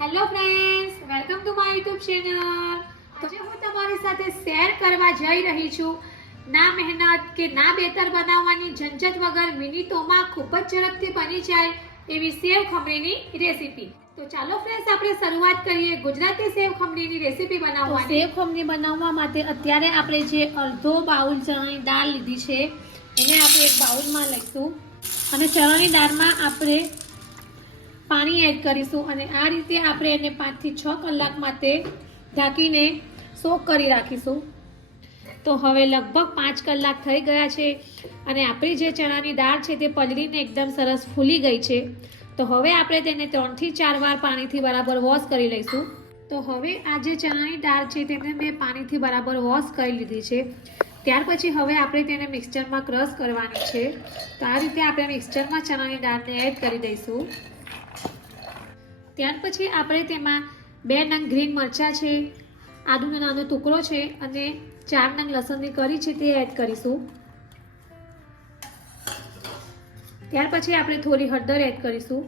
Hello friends, welcome to my YouTube channel. આજે હું તમારી સાથે શેર કરવા જઈ રહી છું ના મહેનત કે ના બેતર બનાવવાની ઝંઝટ વગર મિનિટોમાં ખૂબ જ ઝડપથી બની જાય એવી સેવ ખમણીની રેસીપી. તો ચાલો ફ્રેન્ડ્સ, આપણે શરૂઆત કરીએ ગુજરાતી સેવ ખમણીની રેસીપી બનાવવાની. સેવ ખમણી બનાવવા માટે અત્યારે આપણે જે અડધો બાઉલ ચણાની દાળ લીધી છે એને આપણે એક બાઉલમાં લઈશું અને ચણાની દાળમાં આપણે પાણી એડ કરીશું અને આ રીતે આપણે એને 5 થી 6 કલાક માટે ઢાંકીને સોક કરી રાખીશું. તો હવે લગભગ 5 કલાક થઈ ગયા છે અને આપણી જે ચણાની દાળ છે તે પલળીને એકદમ સરસ ફૂલી ગઈ છે. તો હવે આપણે તેને 3 થી 4 વાર પાણીથી બરાબર વોશ કરી લઈશું. તો હવે આ જે ચણાની દાળ છે તેને મેં પાણીથી બરાબર વોશ કરી લીધી છે. ત્યાર પછી હવે આપણે તેને મિક્સચરમાં ક્રશ કરવાની છે. તો આ રીતે આપણે મિક્સચરમાં ચણાની દાળને એડ કરી દઈશું. ત્યાર પછી આપણે તેમાં 2 નંગ ગ્રીન મરચાં છે, આદુનો નાનો ટુકડો છે અને 4 નંગ લસણની કળી છે તે એડ કરીશું. ત્યાર પછી આપણે થોડી હળદર એડ કરીશું.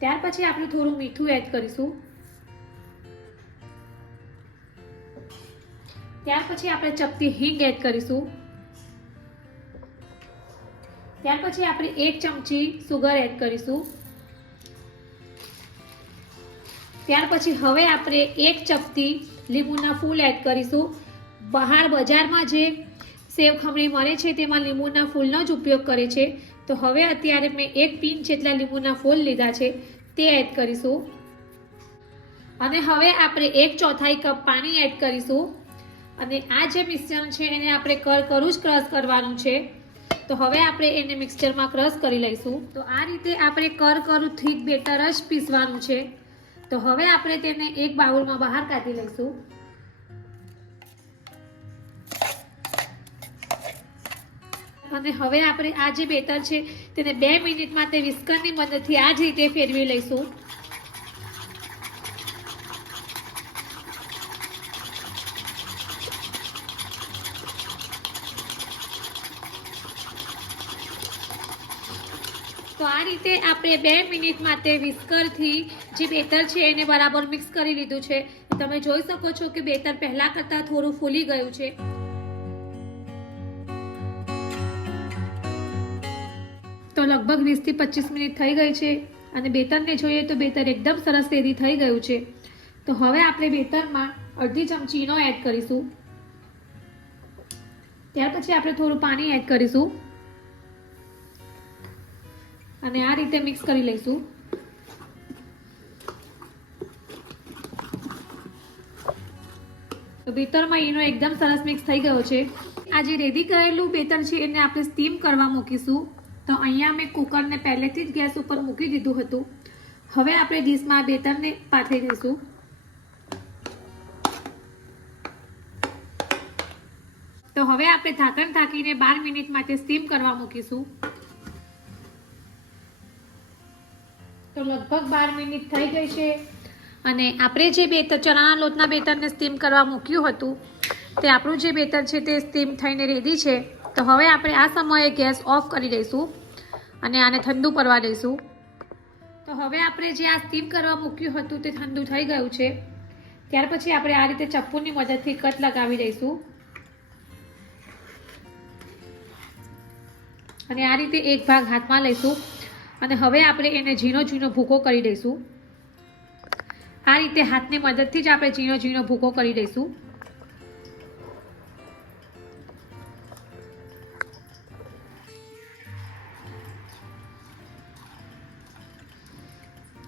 ત્યાર પછી આપણે થોડું મીઠું એડ કરીશું. ત્યાર પછી આપણે ચપટી હિંગ એડ કરીશું. ત્યાર પછી આપણે 1 ચમચી સુગર એડ કરીશું. ત્યાર પછી હવે આપણે 1 ચપટી લીંબુના ફૂલ એડ કરીશું. બહાર બજારમાં જે સેવ ખમણી મળે છે તેમાં લીંબુના ફૂલનો જ ઉપયોગ કરે છે. તો હવે અત્યારે મેં 1 પિંચ જેટલા લીંબુના ફૂલ લીધા છે તે એડ કરીશું અને હવે આપણે 1/4 કપ પાણી એડ કરીશું અને આ જે મિશ્રણ છે એને આપણે કરું જ ક્રશ કરવાનું છે. તો હવે આપણે એને મિક્સચરમાં ક્રશ કરી લઈશું. તો આ રીતે આપણે કરું થીક બેટર જ પીસવાનું છે. તો હવે આપણે તેને એક બાઉલમાં બહાર કાઢી લઈશું. અને હવે આપણે આ જે બેટર છે તેને 2 મિનિટ માટે વિસ્કરની મદદથી આ જ રીતે ફેરવી લઈશું. તો આ રીતે આપણે 2 મિનિટ માટે વિસ્કરથી જે બેટર છે એને બરાબર મિક્સ કરી લીધું છે. તમે જોઈ શકો છો કે બેટર પહેલા કરતાં થોડું ફૂલી ગયું છે. તો લગભગ 20 થી 25 મિનિટ થઈ ગઈ છે અને બેટરને જોઈએ તો બેટર એકદમ સરસ રેડી થઈ ગયું છે. તો હવે આપણે બેટરમાં અડધી ચમચી ઈનો એડ કરીશું. ત્યાર પછી આપણે થોડું પાણી એડ કરીશું અને આ રીતે મિક્સ કરી લઈશું. તો બેટરમાં ઈનો એકદમ સરસ મિક્સ થઈ ગયો છે. આ જે રેડી કરેલું બેટર છે એને આપણે સ્ટીમ કરવા મૂકીશું. તો અહીંયા મેં કુકરને પહેલેથી જ ગેસ ઉપર મૂકી દીધું હતું. હવે આપણે ડીશમાં બેટરને પાથરી દઈશું. તો હવે આપણે ઢાંકણ ઢાંકીને 12 મિનિટ માટે સ્ટીમ કરવા મૂકીશું. તો લગભગ 12 મિનિટ થઈ ગઈ છે અને આપણે જે બેટર ચણાના લોટના બેટરને સ્ટીમ કરવા મૂક્યું હતું તે આપણું જે બેટર છે તે સ્ટીમ થઈને રેડી છે. તો હવે આપણે આ સમયે ગેસ ઓફ કરી દઈશું અને આને ઠંડુ પડવા દઈશું. તો હવે આપણે જે આ સ્ટીમ કરવા મૂક્યું હતું તે ઠંડુ થઈ ગયું છે. ત્યાર પછી આપણે આ રીતે ચપ્પુની મદદથી કટ લગાવી દઈશું અને આ રીતે એક ભાગ હાથમાં લઈશું અને હવે આપણે એને ઝીણો ઝીણો ભૂકો કરી દઈશું. આ રીતે હાથની મદદથી જ આપણે ઝીણો ઝીણો ભૂકો કરી દઈશું.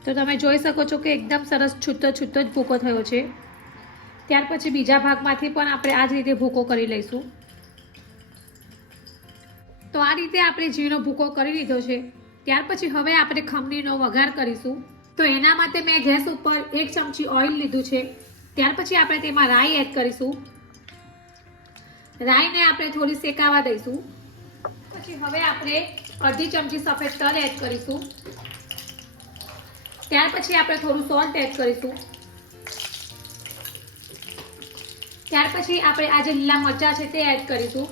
તો તમે જોઈ શકો છો કે એકદમ સરસ છૂટો છૂટો જ ભૂકો થયો છે. ત્યાર પછી બીજા ભાગમાંથી પણ આપણે આ જ રીતે ભૂકો કરી લઈશું. તો આ રીતે આપણે ઝીણો ભૂકો કરી લીધો છે. ત્યાર પછી હવે આપણે ખમણીનો વઘાર કરીશું. તો એના માટે મેં ગેસ ઉપર 1 ચમચી ઓઇલ લીધું છે. ત્યાર પછી આપણે તેમાં રાઈ એડ કરીશું. રાઈને આપણે થોડી શેકાવા દઈશું. પછી હવે આપણે અડધી ચમચી સફેદ તલ એડ કરીશું. ત્યાર પછી આપણે થોડું સોલ્ટ એડ કરીશું. ત્યાર પછી આપણે આ જે લીલા મરચાં છે તે એડ કરીશું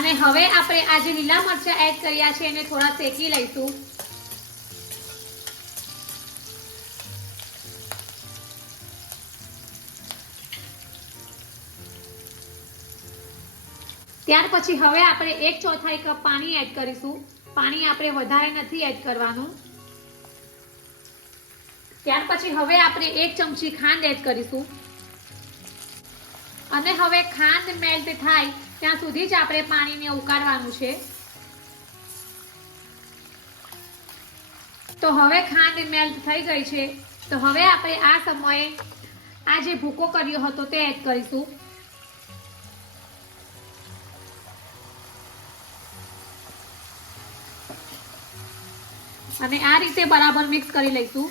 અને હવે આપણે આ જે લીલા મરચાં એડ કર્યા છે એને થોડા શેકી લઈશું. ત્યાર પછી હવે આપણે 1/4 કપ પાણી એડ કરીશું. પાણી આપણે વધારે નથી એડ કરવાનું. ત્યાર પછી હવે આપણે 1 ચમચી ખાંડ એડ કરીશું. અને હવે ખાંડ મેલ્ટ થાય ત્યાં સુધી જ આપણે પાણીને ઉકાળવાનું છે. તો હવે ખાંડ મેલ્ટ થઈ ગઈ છે. તો હવે આપણે આ સમયે આ જે ભૂકો કર્યો હતો તે એડ કરીશું. અને આ રીતે બરાબર મિક્સ કરી લઈશું.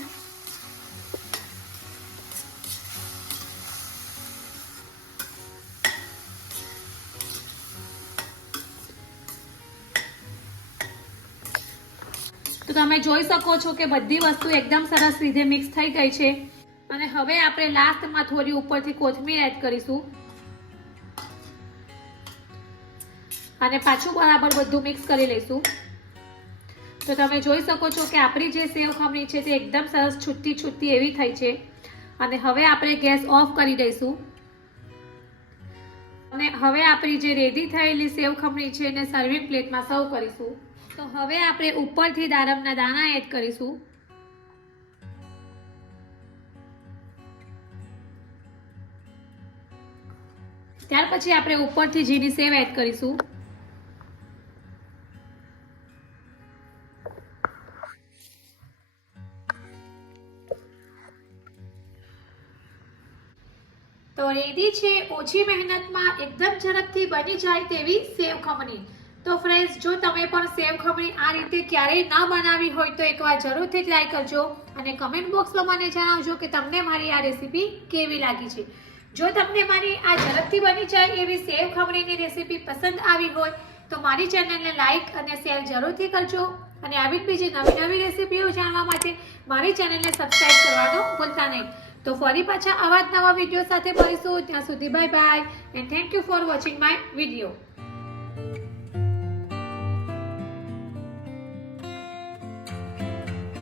તો તમે જોઈ શકો છો કે બધી વસ્તુ એકદમ સરસ રીતે મિક્સ થઈ ગઈ છે. અને હવે આપણે લાસ્ટમાં થોડી ઉપરથી કોથમીર એડ કરીશું. અને પાછું બરાબર બધું મિક્સ કરી લઈશું. તો તમે જોઈ શકો છો કે આપણી જે સેવ ખમણી છે તે એકદમ સરસ છૂટી એવી થઈ છે. અને હવે આપણે ગેસ ઓફ કરી દઈશું. અને હવે આપણી જે રેડી થયેલી સેવ ખમણી છે એને સર્વિંગ પ્લેટમાં સર્વ કરીશું. તો હવે આપણે ઉપરથી દાડમના દાણા એડ કરીશું. ત્યાર પછી આપણે ઉપરથી ઝીણી સેવ એડ કરીશું. તો રેડી છે ઓછી મહેનતમાં એકદમ ઝડપથી બની જાય તેવી સેવ ખમણી. તો ફ્રેન્ડ્સ, જો તમે પણ સેવ ખમણી આ રીતે ક્યારેય ન બનાવી હોય તો એકવાર જરૂરથી ટ્રાય કરજો. અને કમેન્ટ બોક્સમાં મને જણાવજો કે તમને મારી આ રેસીપી કેવી લાગી છે. જો તમને મારી આ ઝડપથી બની જાય એવી સેવ ખમણીની રેસીપી પસંદ આવી હોય તો મારી ચેનલને લાઈક અને શેર જરૂરથી કરજો. અને આવી બીજી નવી રેસીપીઓ જાણવા માટે મારી ચેનલને સબસ્ક્રાઇબ કરવાનું ભૂલતા નહીં. તો ફરી પાછા આવા જ નવા વિડીયો સાથે મળીશું. ત્યાં સુધી bye bye and thank you for watching my video.